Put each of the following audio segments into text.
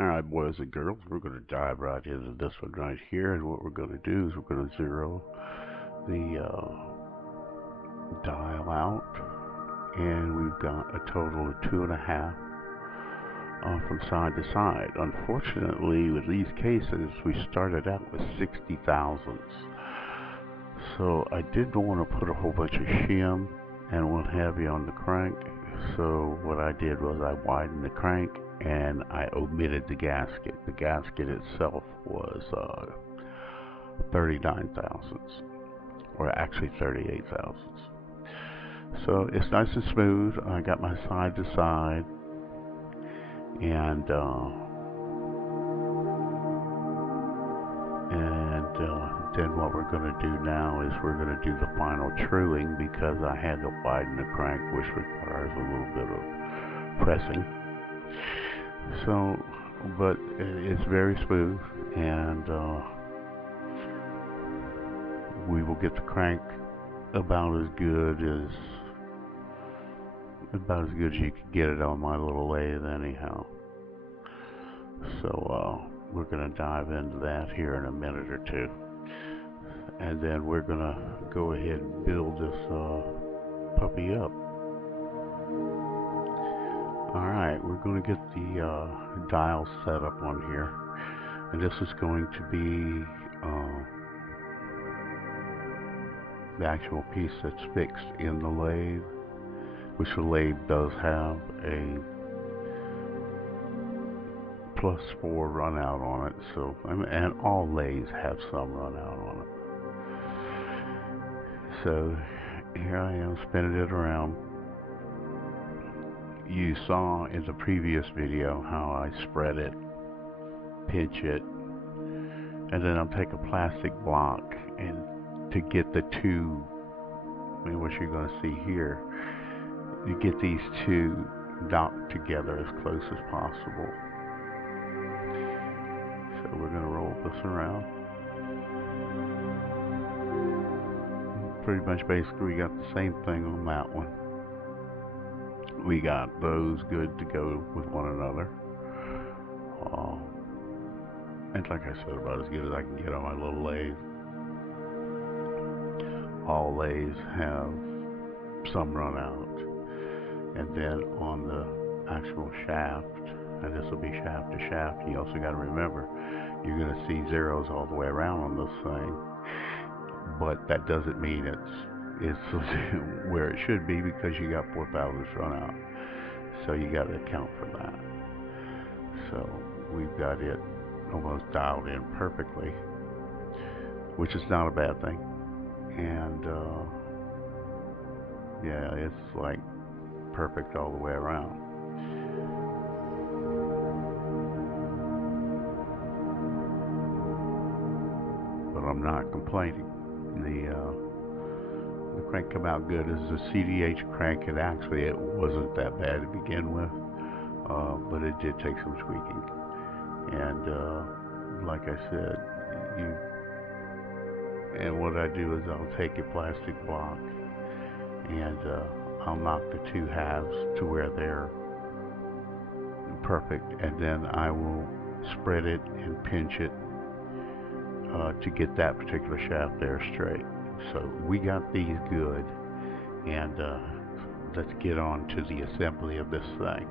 Alright, boys and girls, we're going to dive right into this one right here, and what we're going to do is we're going to zero the dial out, and we've got a total of 2.5 from side to side. Unfortunately, with these cases, we started out with 60 thousandths. So I didn't want to put a whole bunch of shim and what have you on the crank. So what I did was I widened the crank and I omitted the gasket. The gasket itself was 39 thousandths, or actually 38 thousandths. So it's nice and smooth. I got my side to side, and then what we're going to do now is we're going to do the final truing, because I had to widen the crank, which requires a little bit of pressing. So, but it's very smooth, and we will get the crank about as good as you could get it on my little lathe anyhow. So we're going to dive into that here in a minute or two, and then we're going to go ahead and build this puppy up. Alright, we're going to get the dial set up on here, and this is going to be the actual piece that's fixed in the lathe, which the lathe does have a +4 run out on it. So, and all lathes have some run out on it. So here I am spinning it around. You saw in the previous video how I spread it, pinch it, and then I'll take a plastic block, and to get the two, what you're going to see here, you get these two docked together as close as possible. So we're going to roll this around. Pretty much basically we got the same thing on that one. We got those good to go with one another. And like I said, about as good as I can get on my little lathe. All lathes have some run out. And then on the actual shaft, and this will be shaft to shaft, you also got to remember, you're going to see zeros all the way around on this thing. But that doesn't mean it's where it should be, because you got 4 thousandths run out. So you got to account for that. So we've got it almost dialed in perfectly, which is not a bad thing. And yeah, it's like perfect all the way around. But I'm not complaining. The crank come out good. As a CDH crank, it wasn't that bad to begin with, but it did take some tweaking. And like I said, what I do is I'll take a plastic block, and I'll knock the two halves to where they're perfect, and then I will spread it and pinch it to get that particular shaft there straight. So we got these good, and let's get on to the assembly of this thing.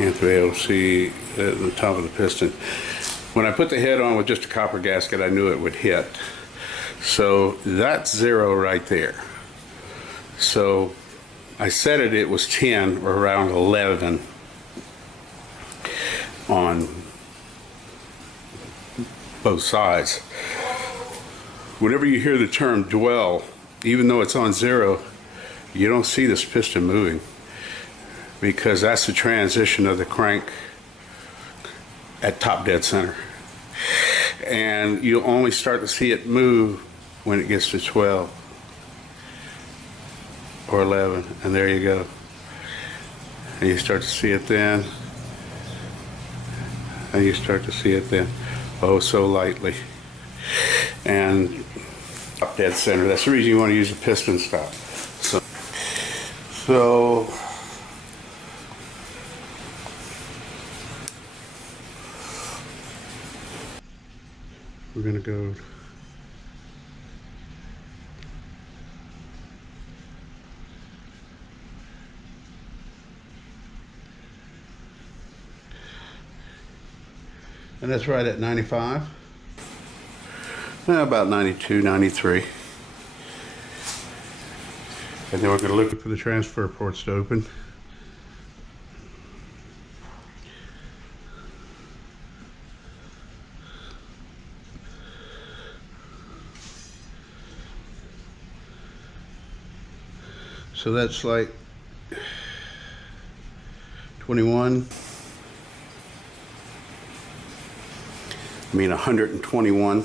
You have to be able to see the top of the piston. When I put the head on with just a copper gasket, I knew it would hit. So that's 0 right there. So I set it was 10 or around 11 on both sides. Whenever you hear the term dwell, even though it's on 0, you don't see this piston moving, because that's the transition of the crank at top dead center. And you'll only start to see it move when it gets to 12 or 11, and there you go. And you start to see it then, and you start to see it then, oh so lightly. And top dead center, that's the reason you want to use a piston stop. So we're going to go and that's right at 95, about 92, 93. And then we're going to look for the transfer ports to open. So that's like 21. I mean 121.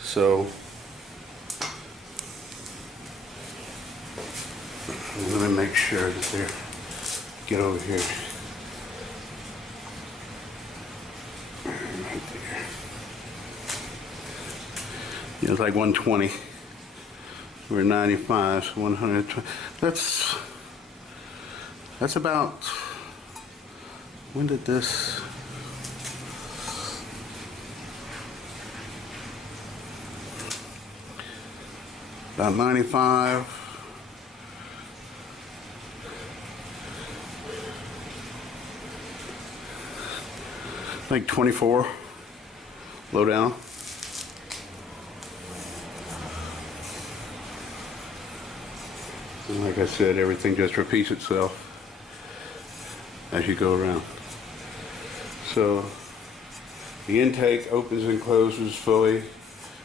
So let me make sure that they're, get over here. Right there. Yeah, it's like 120. We're 95, so 120. That's about, when did this? About 95. Like 24, low down. And like I said, everything just repeats itself as you go around. So the intake opens and closes fully.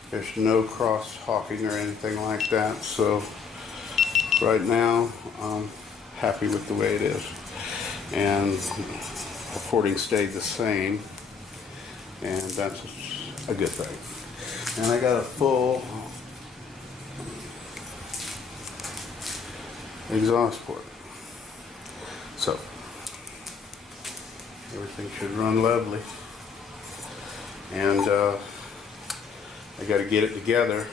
There's no cross hawking or anything like that. So right now, I'm happy with the way it is. And the porting stayed the same, and that's a good thing. And I got a full exhaust port, so everything should run lovely. And I got to get it together